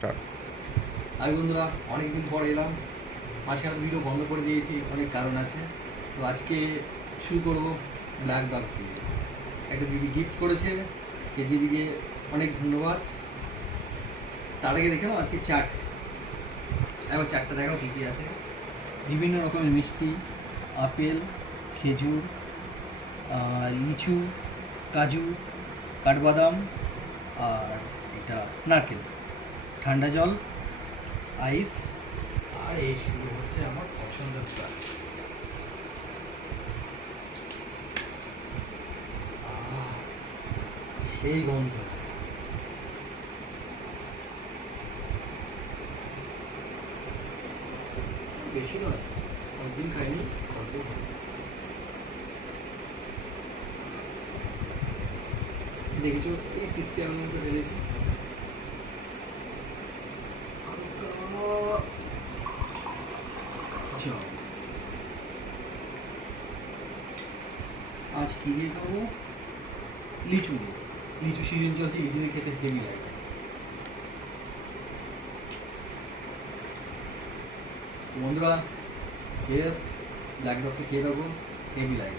Start. আমি বন্ধুরা অনেকদিন পর এলাম, মাঝখানে ভিডিও বন্ধ করে দিয়েছি, অনেক কারণ আছে। তো আজকে শুরু করব ব্ল্যাক ডগ দিয়ে। একটা দিদি গিফট করেছে, সেই দিদিকে অনেক ধন্যবাদ। তার আগে দেখে নাও আজকে চাট, একবার চাটটা দেখাও কী কী আছে। বিভিন্ন রকমের মিষ্টি, আপেল, খেজুর, লিচু, কাজু, কাঠবাদাম, আর এটা নারকেল, ঠান্ডা জল, আইস। আর এই শুরু হচ্ছে আমার পছন্দের চাট। সেই গন্ধ, বেশি নয়, অনেকদিন খাইনি, অল্প খাই। দেখেছো এই 60 ml মতো ঢেলেছি। আজ কি দিয়ে খাবো? লিচু দিয়ে। লিচু সিজন চলছে, লিচু দিয়ে খেতে হেভি লাগে। বন্ধুরা চিয়ার্স, ব্ল্যাক ডগকে খেয়ে দেবো, হেভি লাগে।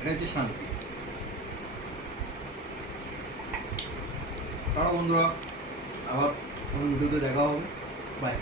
এটা হচ্ছে শান্তি। তারা বন্ধুরা আবার অন্য ভিডিওতে দেখা হবে, বাই।